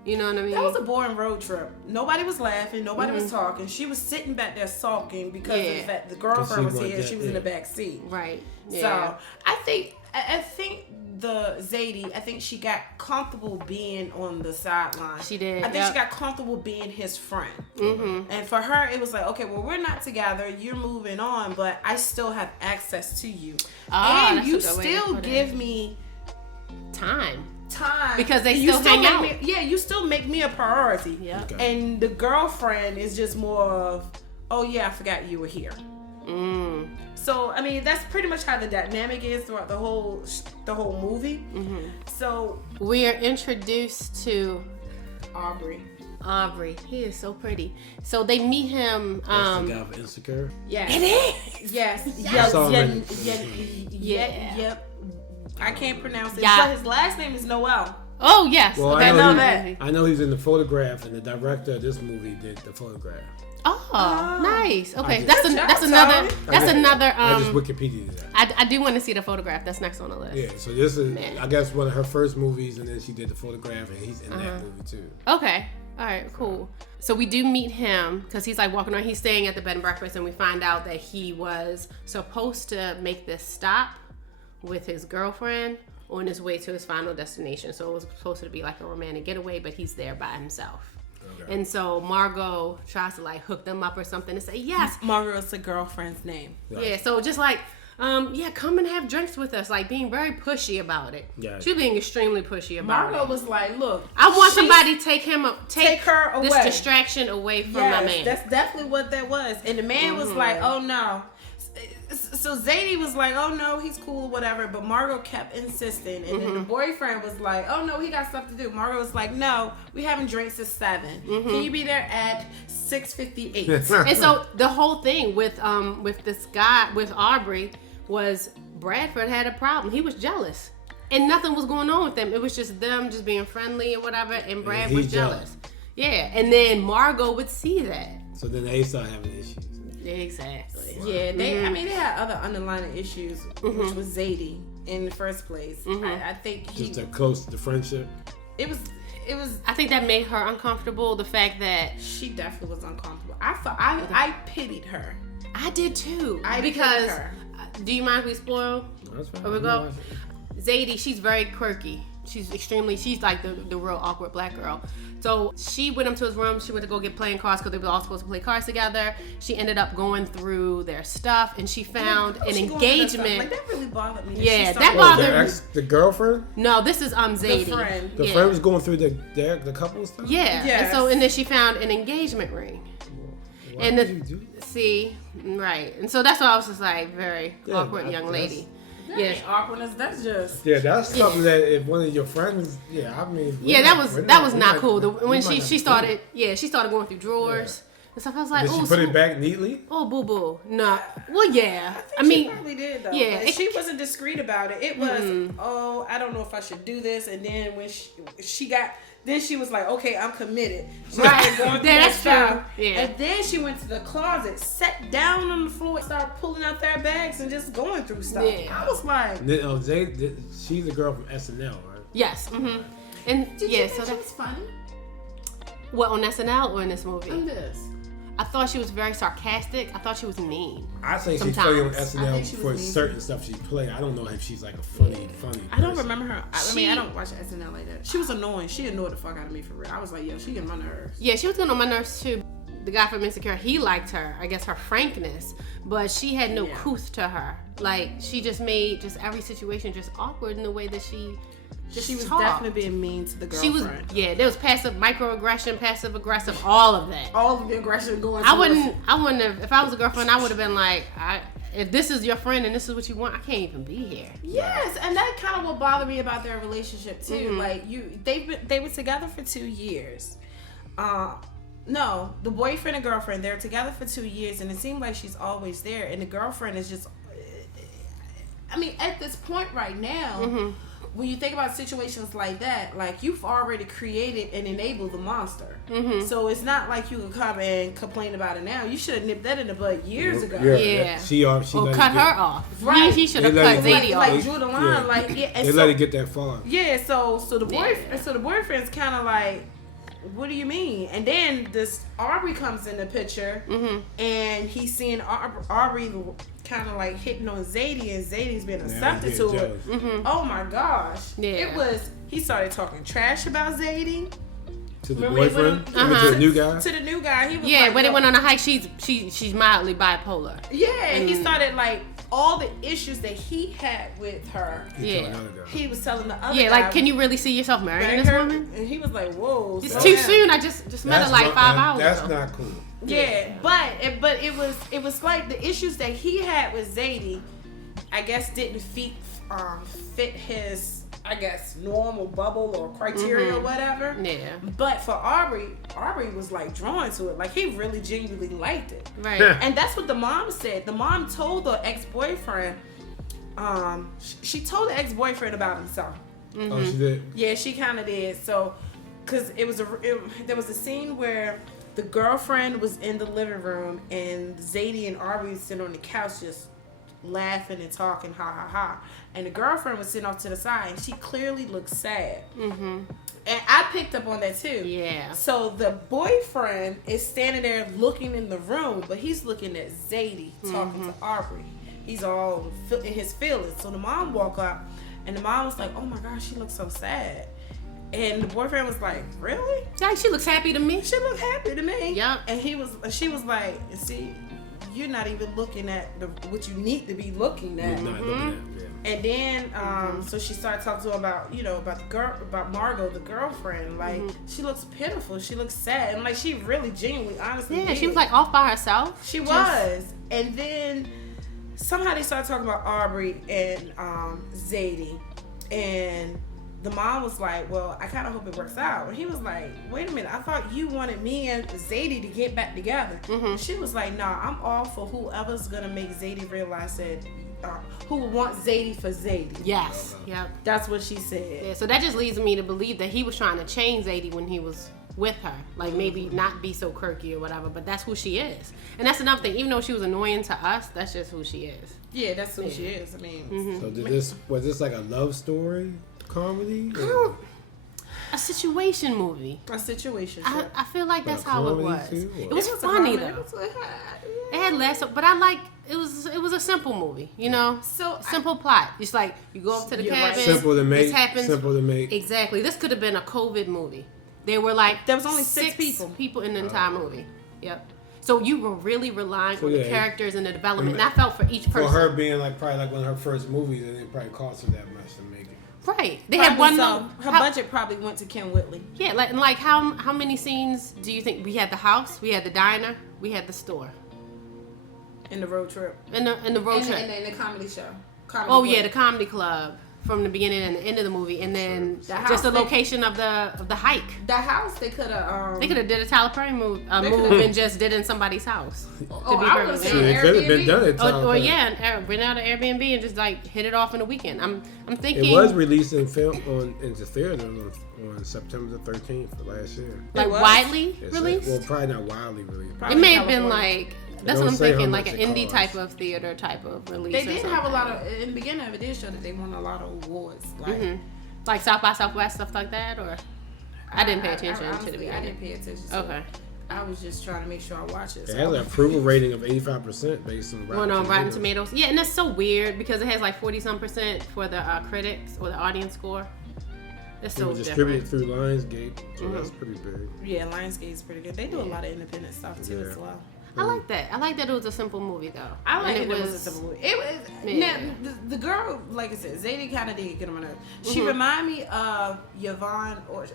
you know what I mean? That was a boring road trip. Nobody was laughing. Nobody was talking. She was sitting back there sulking because of the fact the girlfriend was here. She was in the back seat. Right. Yeah. So I think the Zadie, I think she got comfortable being on the sideline. She did. I think she got comfortable being his friend. And for her, it was like, okay, well, we're not together. You're moving on, but I still have access to you. And you still give me time. Because they still hang out. You still make me a priority. Yeah. Okay. And the girlfriend is just more of, oh yeah, I forgot you were here. So I mean, that's pretty much how the dynamic is throughout the whole movie. So we are introduced to Aubrey. He is so pretty. So they meet him. That's the guy for Insecure. Yes. It is. Yes. Yep. I can't pronounce it. But his last name is Noel. Oh yes. Well, I know that. I know he's in the photograph, and the director of this movie did the photograph. Oh, nice. Okay, that's another. I just Wikipedia that. I do want to see the photograph. That's next on the list. Yeah, so this is, I guess, one of her first movies, and then she did the photograph, and he's in that movie too. Okay. All right, cool. So we do meet him because he's like walking around. He's staying at the bed and breakfast, and we find out that he was supposed to make this stop with his girlfriend on his way to his final destination. So it was supposed to be like a romantic getaway, but he's there by himself. Okay. And so Margot tries to like hook them up or something and say, yes. Margot's the girlfriend's name. Right. Yeah, so just like, come and have drinks with us. Like being very pushy about it. Yeah. She's being extremely pushy about Margot was like, look. I want somebody to take her away. This distraction away from my man. That's definitely what that was. And the man was like, oh no. So Zadie was like, oh no, he's cool, whatever. But Margot kept insisting. And then the boyfriend was like, oh no, he got stuff to do. Margot was like, no, we having drinks at 7. Can you be there at 6:58? And so the whole thing with this guy, with Aubrey, was Bradford had a problem. He was jealous. And nothing was going on with them. It was just them just being friendly or whatever. And Brad was jealous. Yeah. And then Margot would see that. So then they started having issues. Exactly. Yeah, they had other underlying issues, which was Zadie in the first place. I think just the friendship. It was. I think that made her uncomfortable. The fact that she definitely was uncomfortable. I pitied her. I did too. Because her. Do you mind if we spoil? That's fine. Here we go. Zadie, she's very quirky. She's like the real awkward black girl. So she went up to his room. She went to go get playing cards because they were all supposed to play cards together. She ended up going through their stuff and she found an engagement. Like, that really bothered me. Yeah, that bothered me. The girlfriend? No, this is Zadie. The friend. The friend was going through the couple stuff? Yeah. Yes. And then she found an engagement ring. Why did you do that? See, right. And so that's why I was just like, very awkward young lady. Yeah, awkwardness. That's just. Yeah, that's something that if one of your friends. Yeah, I mean. Yeah, that was not cool. When she started going through drawers And so I was like, did she put it back neatly? Oh, boo boo. No. Well, yeah. I mean, she probably did though. Yeah. She wasn't discreet about it. It was, oh, I don't know if I should do this. And then when she got. Then she was like, okay, I'm committed. Right. That's true. Yeah. And then she went to the closet, sat down on the floor, started pulling out their bags and just going through stuff. Yeah. I was like... she's the girl from SNL, right? Yes. Mm-hmm. And Did you think she was funny? What, on SNL or in this movie? On this. I thought she was very sarcastic. I thought she was mean. I think she played on SNL for certain stuff she played. I don't know if she's like a funny person. I don't remember her. I mean, I don't watch SNL like that. She was annoying. She annoyed the fuck out of me for real. I was like, yo, she getting on my nerves. Yeah, she was getting on my nerves too. The guy from Insecure, he liked her. I guess her frankness, but she had no couth to her. Like she just made every situation just awkward in the way that she was talked. Definitely being mean to the girlfriend. There was passive microaggression, passive aggressive, all of that. All of the aggression going. I wouldn't have. If I was a girlfriend, I would have been like, if this is your friend and this is what you want, I can't even be here. Yes, and that kind of what bothered me about their relationship too. Mm-hmm. Like they were together for 2 years. No, the boyfriend and girlfriend, they're together for 2 years, and it seemed like she's always there, and the girlfriend is just. I mean, at this point right now. Mm-hmm. When you think about situations like that, like you've already created and enabled the monster. Mm-hmm. So it's not like you can come and complain about it now. You should have nipped that in the bud years ago. Yeah. She cut her off. Right. He should have cut Zadie off. Like drew the line. Like they let it get that far. Yeah. So the boyfriend's kind of like, what do you mean? And then this Aubrey comes in the picture, and he's seeing Aubrey kind of like hitting on Zadie, and Zadie's been accepted to it. Mm-hmm. Oh my gosh! Yeah. He started talking trash about Zadie. To the boyfriend? To the new guy? To the new guy. He was when it went on a hike, she's mildly bipolar. Yeah, and he started like all the issues that he had with her. He was telling the other guy. Like, can you really see yourself marrying this woman? And he was like, whoa. It's too soon. I just met her like 5 hours ago. That's not cool. Yeah, but it was like the issues that he had with Zadie, I guess didn't fit his, I guess, normal bubble or criteria or whatever. Yeah. But for Aubrey was like drawn to it. Like he really genuinely liked it. Right. And that's what the mom said. The mom told the ex-boyfriend, she told the ex-boyfriend about himself. Mm-hmm. Oh, she did? Yeah, she kind of did. So, because there was a scene where the girlfriend was in the living room and Zadie and Aubrey was sitting on the couch just laughing and talking, ha ha ha. And the girlfriend was sitting off to the side and she clearly looked sad. Mm-hmm. And I picked up on that too. Yeah. So the boyfriend is standing there looking in the room, but he's looking at Zadie talking to Aubrey. He's all in his feelings. So the mom walked up and the mom was like, oh my gosh, she looks so sad. And the boyfriend was like, really? Yeah, she looks happy to me. She looked happy to me. Yeah. And she was like, see, you're not even looking at what you need to be looking at. You're not looking at, yeah. And then, so she started talking to him about the girl, about Margot, the girlfriend. Like, she looks pitiful. She looks sad. And like, she really genuinely, honestly did. She was like off by herself. She was. And then somehow they started talking about Aubrey and Zadie. And the mom was like, well, I kind of hope it works out. And he was like, wait a minute, I thought you wanted me and Zadie to get back together. Mm-hmm. She was like, nah, I'm all for whoever's going to make Zadie realize that, who would want Zadie for Zadie. Yes. Yep. That's what she said. Yeah, so that just leads me to believe that he was trying to change Zadie when he was with her. Like, maybe not be so quirky or whatever, but that's who she is. And that's another thing. Even though she was annoying to us, that's just who she is. Yeah, that's who she is. I mean. So was this like a love story? Comedy? A situation movie. A situation. I feel like that's how it was. Too, it was funny though. It had less, but I like it was a simple movie, you know. So simple plot. It's like you go up to the cabin. Right. Simple to make. This happens. Simple to make. Exactly. This could have been a COVID movie. There were like there was only six people in the entire movie. Yep. So you were really relying on the characters and the development. And I felt for each person. For her being like probably like one of her first movies, it didn't probably cost her that much to make it. Right. They had one. Her budget probably went to Kim Whitley. Yeah, like how many scenes do you think we had? The house, we had the diner, we had the store. In the road trip. In the road trip. And the comedy show. Comedy club. Yeah, the comedy club. from the beginning and the end of the movie, and then just the location of the hike. The house they could have did a Tyler Perry move and just did it in somebody's house. I would say it could have been done at Tyler Perry. Rent out an Airbnb and just like hit it off in a weekend. I'm thinking it was released in film into theaters on September the 13th of last year. Like widely released? Well, probably not widely released. It may have been like. That's what I'm thinking, like an indie type of theater type of release. They did have a lot of, in the beginning of it did show that they won a lot of awards. Like South by Southwest, stuff like that, or? I didn't pay attention to the beginning. I didn't pay attention. So I was just trying to make sure I watch it. It has an approval rating of 85% based on Rotten Tomatoes. Yeah, and that's so weird because it has like 40-some% for the critics or the audience score. It's so distributed through Lionsgate, so that's pretty big. Yeah, Lionsgate's pretty good. They do a lot of independent stuff too as well. I like that. I like that it was a simple movie though. I like it was a simple movie. It was now, the girl, like I said, Zadie kind of did get on my nerves. She reminded me of Yvonne, I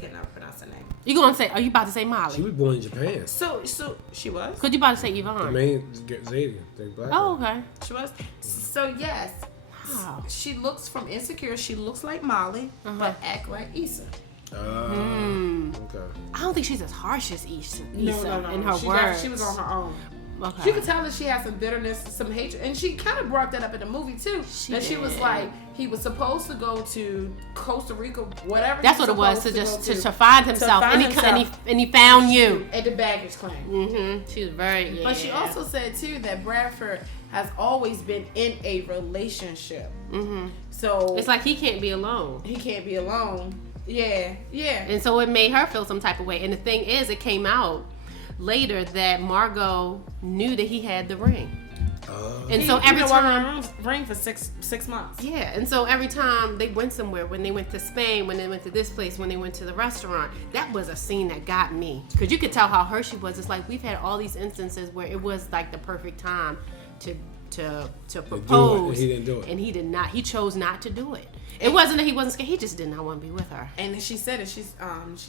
cannot pronounce her name. Are you about to say Molly? She was born in Japan. So she was? Could you about to say Yvonne? The main Zadie, the black one. Okay. She was? So yes. Wow. She looks from Insecure, she looks like Molly, but act like Issa. Okay. I don't think she's as harsh as Issa in her words. She was on her own. Okay. You could tell that she had some bitterness, some hatred, and she kind of brought that up in the movie too. She was like, he was supposed to go to Costa Rica, whatever. That's what it was to find himself, and he found you at the baggage claim. She was very. But she also said too that Bradford has always been in a relationship. So it's like he can't be alone. He can't be alone. Yeah. And so it made her feel some type of way. And the thing is, it came out later that Margot knew that he had the ring. And so every time ring for six months. Yeah, and so every time they went somewhere, when they went to Spain, when they went to this place, when they went to the restaurant, that was a scene that got me because you could tell how hurt she was. It's like we've had all these instances where it was like the perfect time to propose, he didn't do it, and he did not. He chose not to do it. It wasn't that he wasn't scared. He just did not want to be with her. And she said it. She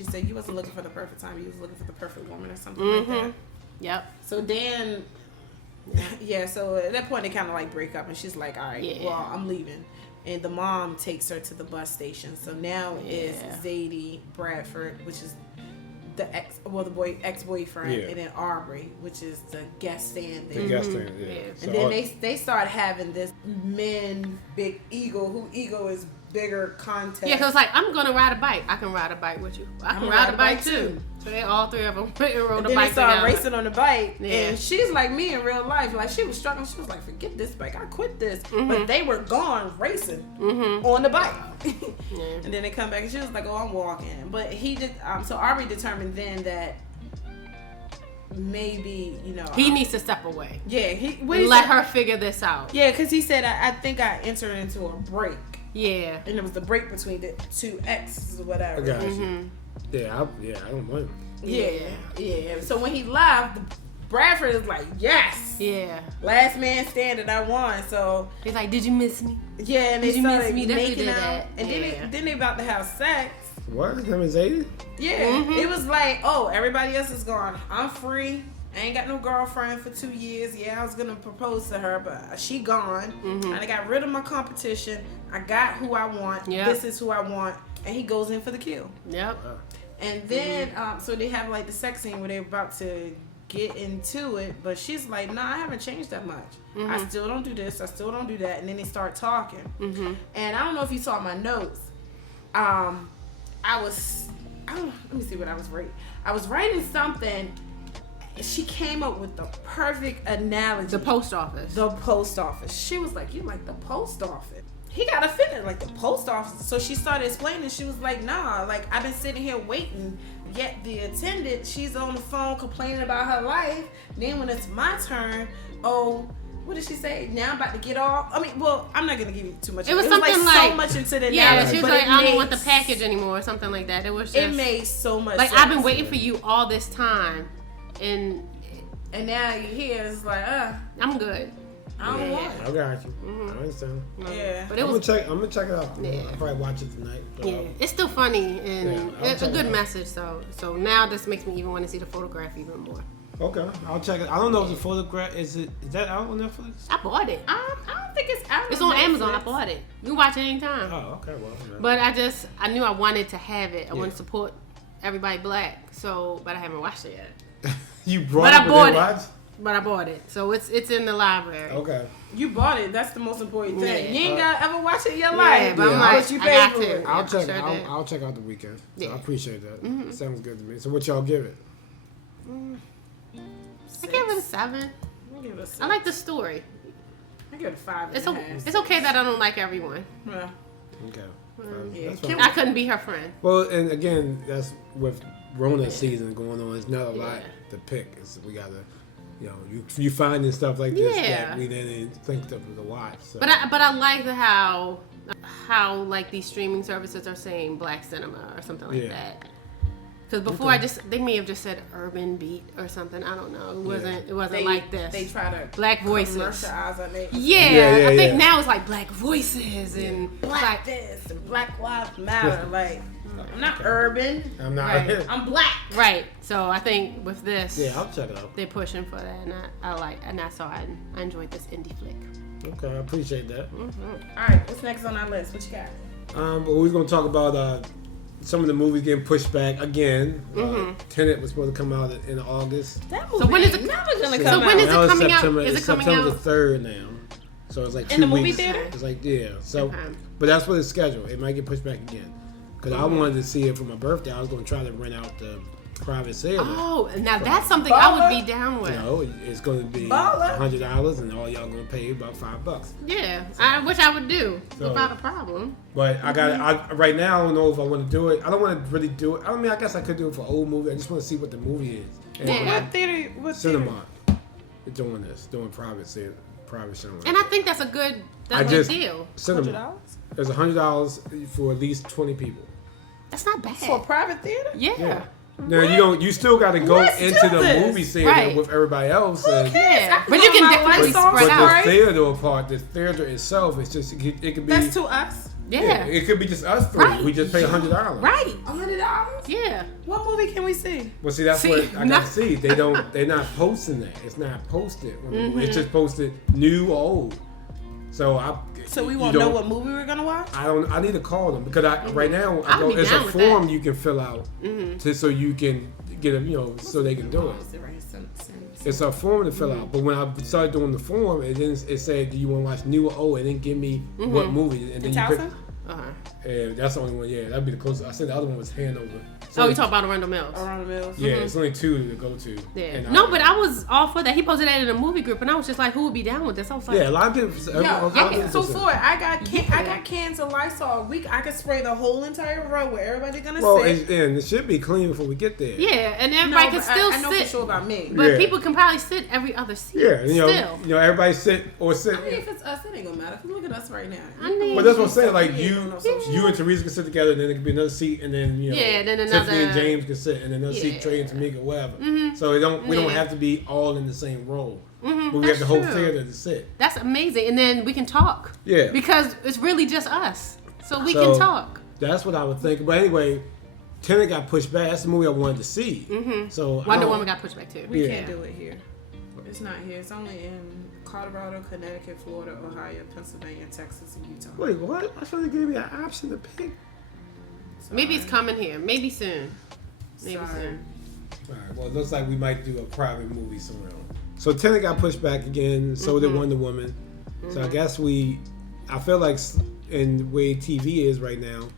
said you wasn't looking for the perfect time. You was looking for the perfect woman or something like that. Yep. So then, so at that point they kind of like break up, and she's like, all right, well, I'm leaving. And the mom takes her to the bus station. So now it's Zadie, Bradford, which is the ex-boyfriend, and then Aubrey, which is the guest stand there. The guest stand, And then they start having this men big ego, who ego is bigger contest. Yeah, because like, I'm going to ride a bike. I can ride a bike with you. I can ride a bike too. So they all three of them rode a bike. Then they started racing on the bike. And she's like me in real life. Like, she was struggling. She was like, forget this bike. I quit this. But they were gone racing on the bike. And then they come back and she was like, oh, I'm walking. But he did. So Aubrey determined then that maybe, he needs to step away. Yeah. Let her figure this out. Yeah, because he said, I think I entered into a break. Yeah. And it was the break between the two exes or whatever. I got you. Yeah, I don't blame him. Yeah. So when he left, Bradford is like, yes. Yeah. Last man standing, I won. So he's like, did you miss me? Yeah, and did they started making out. That. And then they about to have sex. What? Him and Zadie? Yeah. It was like, oh, everybody else is gone. I'm free. I ain't got no girlfriend for 2 years. Yeah, I was gonna propose to her, but she gone. And I got rid of my competition. I got who I want. Yep. This is who I want. And he goes in for the kill. Yep. And then, so they have like the sex scene where they're about to get into it, but she's like, nah, I haven't changed that much. I still don't do this. I still don't do that. And then they start talking. And I don't know if you saw my notes. Let me see what I was writing. I was writing something. She came up with the perfect analogy. The post office. The post office. She was like, you like the post office? He got offended, like the post office. So she started explaining. She was like, nah, like I've been sitting here waiting. Yet the attendant, she's on the phone complaining about her life. Then when it's my turn, what did she say? Now I'm about to get off. I mean, well, I'm not gonna give you too much. It was something like so much into the narrative. She was like, I don't want the package anymore, or something like that. It was just, it made so much like sense. I've been waiting for you all this time, and now you're here. It's like, I'm good. I don't want it. I got you. I understand. Yeah, but I'm gonna check it out. Yeah. I'll probably watch it tonight. It's still funny and it's a good message. So now this makes me even want to see the photograph even more. Okay, I'll check it. I don't know if the photograph is that out on Netflix? I bought it. I don't think think it's out. It's on Amazon. I bought it. You can watch it anytime. Oh, okay. Well, yeah. But I knew I wanted to have it. I wanted to support everybody black. So, but I haven't watched it yet. You brought but it, I bought it. Watch? But I bought it, so it's in the library. Okay. You bought it. That's the most important thing. Yeah. You ain't gotta ever watch it in your life. But I'm like, you I pay got for to. it. I'll check out the weekend. So Yeah. I appreciate that. Sounds good to me. So what y'all give it? I give it a 7. I give it a 6. I like the story. I give it a 5. It's okay that I don't like everyone. Yeah. Okay. Yeah. That's fine. I couldn't be her friend. Well, and again, that's with Rona season going on. It's not a lot to pick. We gotta, you finding stuff like this that we didn't think of to watch. So. But I like how like these streaming services are saying black cinema or something like that. Because before they may have just said urban beat or something. I don't know. It wasn't like this. They try to black voices. Commercialize on it. I think now it's like black voices and black this and Black Lives Matter. Like I'm not urban. I'm not. Right. I'm black. Right. So I think with this, I'll check it out. They're pushing for that, and I enjoyed this indie flick. Okay, I appreciate that. All right, what's next on our list? What you got? But we're gonna talk about some of the movies getting pushed back again. Tenet was supposed to come out in August. That movie So when is it never gonna come So out? when is it Now it's coming out? September, Is it's it coming September out? the 3rd now. So it's like 2 in the movie weeks. theater? It's like So, Okay. but that's what it's scheduled. It might get pushed back again. Because I wanted to see it for my birthday. I was going to try to rent out the private theater. Oh, now that's something I would be down with. It's going to be Baller. $100, and all y'all going to pay about $5. Yeah, which I would do without a problem. But I got right now. I don't know if I want to do it. I don't want to really do it. I mean, I guess I could do it for old movie. I just want to see what the movie is. And What theater? Cinema. They're doing private showing. And I think that's a good deal. Cinema. There's $100 for at least 20 people. That's not bad. For a private theater? Yeah. Now you still got to go Let's into do the this. movie theater with everybody else. Yeah. But you can definitely spread out. The theater itself, it's just it could be. That's to us. Yeah. It could be just us 3. Right. We just pay $100. Right. $100? Yeah. What movie can we see? Well, see, that's what I got to see. They're not posting that. It's not posted. It's just posted new or old. So we won't know what movie we're gonna watch. I need to call them because right now it's a form you can fill out so you can get so they can do it. It's a form to fill out. But when I started doing the form, it said, "Do you want to watch new or old?" It didn't give me what movie. And then you pick. That's the only one. Yeah, that'd be the closest. I said the other one was Handover. So you talk about Arundel Mills. Yeah, it's only 2 to go to. Yeah. But I was all for that. He posted that in a movie group, and I was just like, who would be down with this? I was like, a lot of people. So for it, I got cans of Lysol. I could spray the whole entire row where everybody's gonna sit. And it should be clean before we get there. Yeah, and everybody can still I know sit. for sure about me. But people can probably sit every other seat. Yeah, still. Everybody sit or sit. I mean, if it's us, it ain't gonna matter. Cause look at us right now. Well, that's what I'm saying. Like you and Teresa can sit together, and then there could be another seat, and then then another. Tiffany and James can sit, and then another seat Trey and Tamika, whatever. So we don't have to be all in the same row. But we have the whole theater to sit. That's amazing, and then we can talk. Yeah. Because it's really just us, so we can talk. That's what I would think. But anyway, Tenet got pushed back. That's the movie I wanted to see. So Wonder Woman got pushed back too. We can't do it here. It's not here. It's only in Colorado, Connecticut, Florida, Ohio, Pennsylvania, Texas, and Utah. Wait, what? I thought they gave me an option to pick. Maybe it's coming here. Maybe soon. Maybe soon. All right. Well, it looks like we might do a private movie somewhere. So Tenet got pushed back again. So did Wonder Woman. So I guess I feel like in the way TV is right now,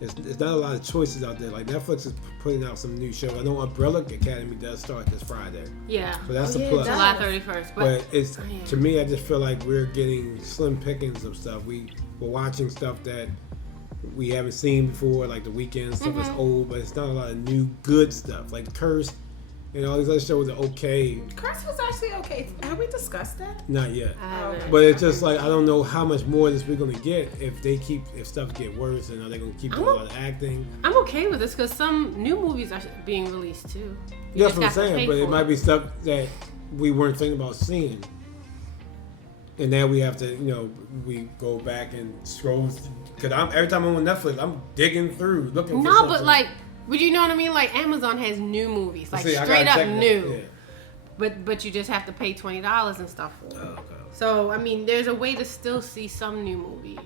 there's not a lot of choices out there. Like Netflix is putting out some new shows. I know Umbrella Academy does start this Friday. Yeah. So that's a plus. July 31st. But it's to me, I just feel like we're getting slim pickings of stuff. We're watching stuff that we haven't seen before, like The Weeknd stuff is old, but it's not a lot of new good stuff. Like Cursed and all these other shows are okay. Cursed was actually okay. Have we discussed that? Not yet. But it's just like I don't know how much more of this we're gonna get if stuff get worse, and are they gonna keep doing a lot of acting? I'm okay with this because some new movies are being released too. That's what I'm saying, but it might be stuff that we weren't thinking about seeing. And now we have to, we go back and scroll. Because every time I'm on Netflix, I'm digging through, looking for something. No, but would you know what I mean? Like Amazon has new movies, straight up new. Yeah. But you just have to pay $20 and stuff for it. Oh, okay. So I mean, there's a way to still see some new movies.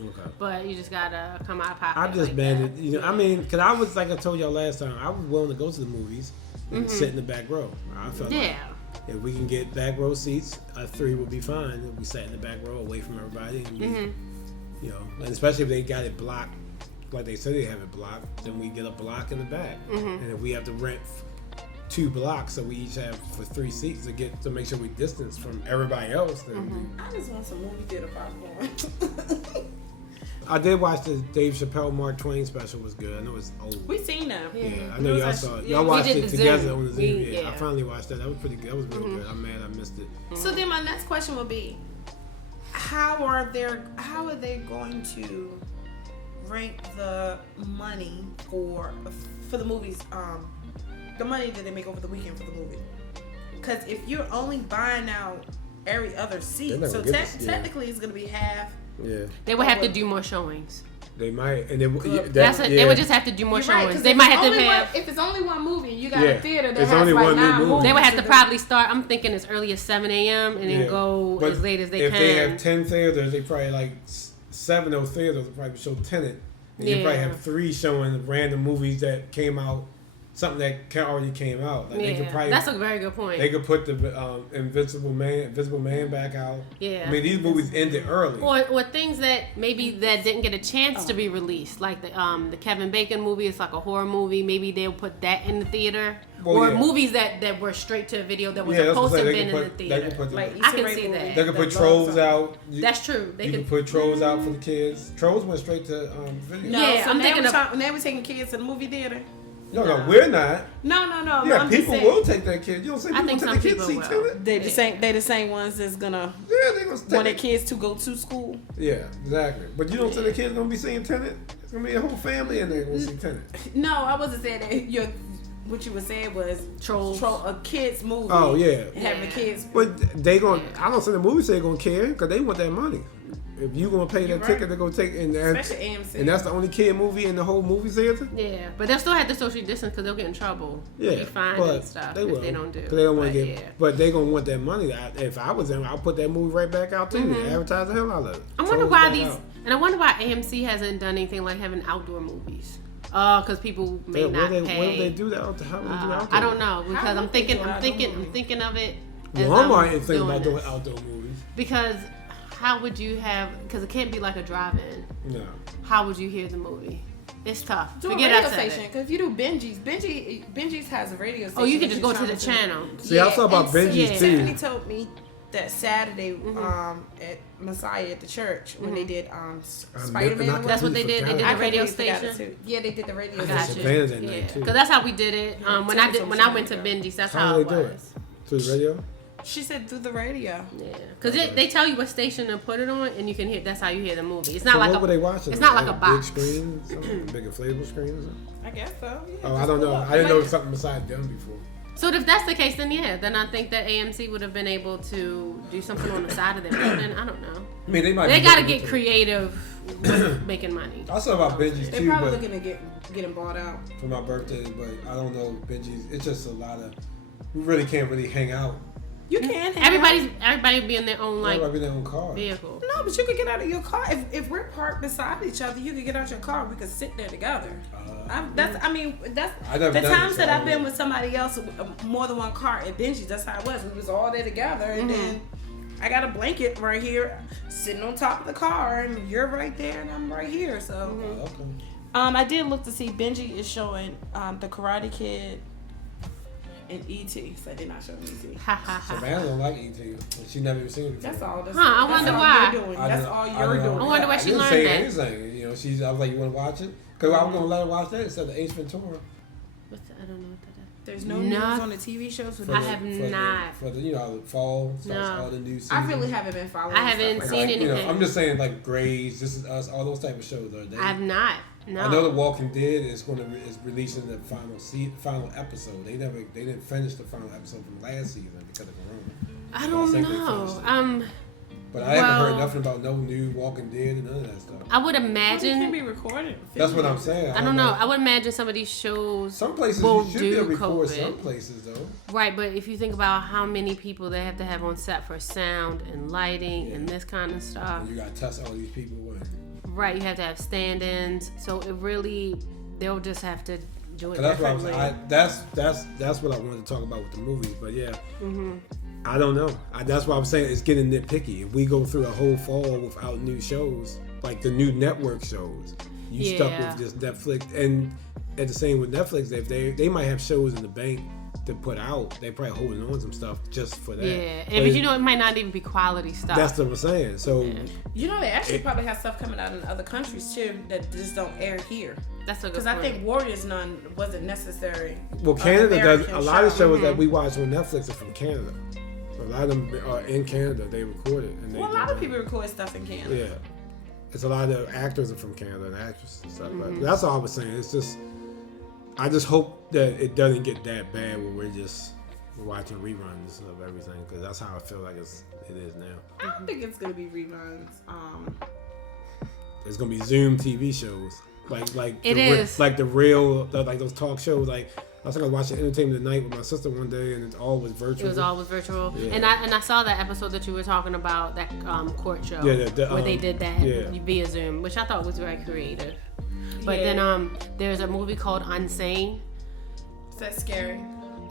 Okay. But you just gotta come out of pocket. I'm just mad at, I mean, because I was, like I told y'all last time, I was willing to go to the movies and sit in the back row. I felt like if we can get back row seats, 3 would be fine. If we sat in the back row away from everybody, and we, and especially if they got it blocked, like they said they have it blocked, then we get a block in the back. And if we have to rent 2 blocks, so we each have for 3 seats to make sure we distance from everybody else, then I just want some movie theater popcorn. I did watch the Dave Chappelle Mark Twain special. Was good. I know it's old. We seen that. Yeah, I know y'all saw it. Y'all watched it together on the Zoom. I finally watched that. That was pretty good. That was real good. I'm mad I missed it. So then my next question would be, how are they going to rank the money for the movies? The money that they make over the weekend for the movie. Because if you're only buying out every other seat, so technically it's going to be half. Yeah. They would have to do more showings. They might, and they would just have to do more showings. Right, they might have to have. If it's only one movie, you got a theater that has only like one 9 movies. They would have to probably start. I'm thinking as early as 7 a.m. and then go as late as they can. If they have 10 theaters, they probably like 7 of those theaters will probably show Tenet. And you probably have 3 showing random movies that came out. Something that already came out. Like they could probably, that's a very good point. They could put the Invisible Man back out. Yeah. I mean, these movies ended early. Or things that maybe that didn't get a chance to be released, like the Kevin Bacon movie. It's like a horror movie. Maybe they'll put that in the theater. Movies that were straight to video that was supposed to have been in the theater. I can see that. They could put Trolls out. That's true. They could put Trolls out for the kids. Trolls went straight to video. No, I'm thinking of they were taking kids to the movie theater. No, we're not. No. Yeah, people will take that kid. You don't say people take their kids to see Tenet? They the same ones that's gonna want their kids to go to school. Yeah, exactly. But you don't say the kids gonna be seeing Tenet? It's gonna be a whole family in there gonna see Tenet. No, I wasn't saying that. What you were saying was a kids movie. Oh yeah, having kids. But they gonna. I don't think the movie say gonna care because they want that money. If you gonna pay that ticket, they're gonna take especially AMC. And that's the only kid movie in the whole movie theater. Yeah, but they'll still have to social distance because they'll get in trouble. Yeah, be fined and stuff if they don't do. Because they don't want to get. But they gonna want that money. If I was them, I'll put that movie right back out too. And advertise the hell out of it. I wonder why I wonder why AMC hasn't done anything like having outdoor movies. Because people may not pay. When do they do that? How would they do outdoor? I don't know because I'm thinking of it. Walmart is thinking about doing outdoor movies because. How would you have? Because it can't be like a drive-in. No. How would you hear the movie? It's tough. Do Forget a radio station. Because if you do Benji's has a radio station. Oh, you can just go to the channel. See, I thought about Benji's too. Tiffany told me that Saturday at Messiah at the church when they did Spider-Man. That's what they did. They did the radio station. Yeah, they did the radio station. Because that's how we did it. When I went to Benji's, that's how it was. Through the radio. She said through the radio. Yeah, because they tell you what station to put it on, and you can hear. That's how you hear the movie. It's not like what were they watching? It's not like a box. Big screen, big inflatable screen, or something. I guess so. Yeah, oh, I don't know. I didn't know it was something besides done before. So if that's the case, then I think that AMC would have been able to do something on the side of their building. I don't know. I mean, they got to get creative with making money. I saw about Benji's too. They're probably looking to get them bought out for my birthday, but I don't know Benji's. It's just a lot of. We really can't really hang out. You can. Everybody will be in their own car. Vehicle. No, but you could get out of your car if we're parked beside each other. You could get out your car. We could sit there together. That's the times that I've been with somebody else, more than one car at Benji's. That's how it was. We was all there together, and then I got a blanket right here, sitting on top of the car, and you're right there, and I'm right here. So, I did look to see Benji is showing the Karate Kid. And E.T. So they're not showing E.T. Savannah don't like E.T. She never even seen it before. That's all. I wonder why. That's all you're doing. I wonder why she learned that. Anything. You know, I was like, you want to watch it? Because I was going to let her watch that instead of Ace Ventura. I don't know what that is. There's no news on the TV shows. I have not. For the the fall, all the new seasons. I really haven't been following. I haven't seen anything. I'm just saying, like Grey's, This Is Us, all those type of shows are. I have not. No. I know The Walking Dead is releasing the final episode. They didn't finish the final episode from last season because of Corona. I don't know. But I haven't heard nothing about no new Walking Dead and none of that stuff. I would imagine. It can be recorded. That's what I'm saying. I don't know. I would imagine some of these shows. Some places will you should be able to record COVID. some places though. Right, but if you think about how many people they have to have on set for sound and lighting and this kind of stuff. And you got to test all these people. Right, you have to have stand-ins. So it really, they'll just have to do it that's differently. That's what I wanted to talk about with the movies. But yeah, I don't know. That's why I'm saying it's getting nitpicky. If we go through a whole fall without new shows, like the new network shows, you stuck with just Netflix. And at the same with Netflix, if they might have shows in the bank to put out, they probably holding on some stuff just for that. Yeah, but you know it might not even be quality stuff. That's what I'm saying. So you know they actually probably have stuff coming out in other countries too that just don't air here. That's a good because I think Warriors Nun wasn't necessary. Well, Canada does a lot of shows that we watch on Netflix are from Canada. A lot of them are in Canada. They record it. And a lot of people record stuff in Canada. Yeah, it's a lot of actors are from Canada and actresses and stuff. But that's all I was saying. It's just. I just hope that it doesn't get that bad where we're watching reruns of everything, because that's how I feel like it is now. I don't think it's gonna be reruns. It's gonna be Zoom TV shows, like it is like the real like those talk shows. Like I was watching Entertainment Tonight with my sister one day, and it all was virtual. It was always virtual, and I saw that episode that you were talking about, that court show, where they did that via Zoom, which I thought was very creative. But then there's a movie called Unsane. Is that scary?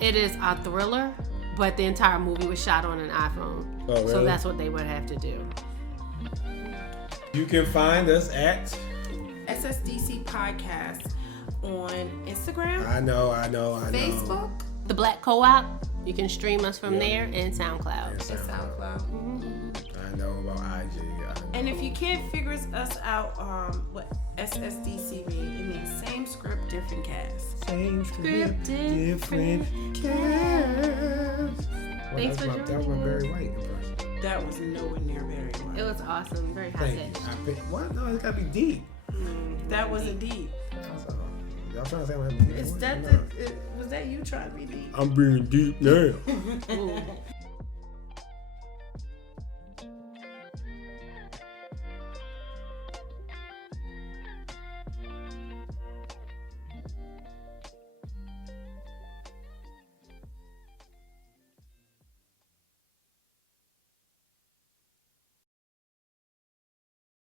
It is a thriller, but the entire movie was shot on an iPhone. Oh, really? So that's what they would have to do. You can find us at SSDC Podcast on Instagram. I know. Facebook. The Black Co-op. You can stream us from there, and SoundCloud. SoundCloud. I know about IG. And if you can't figure us out, what SSDC means, it means same script, different cast. Same script, different cast. Thanks for joining. That was my Barry White impression. That was nowhere near Barry White. It was awesome. Very high pitch. What? No, it's gotta be deep. That wasn't deep. Y'all trying to say I'm having deep? Was that you trying to be deep? I'm being deep now.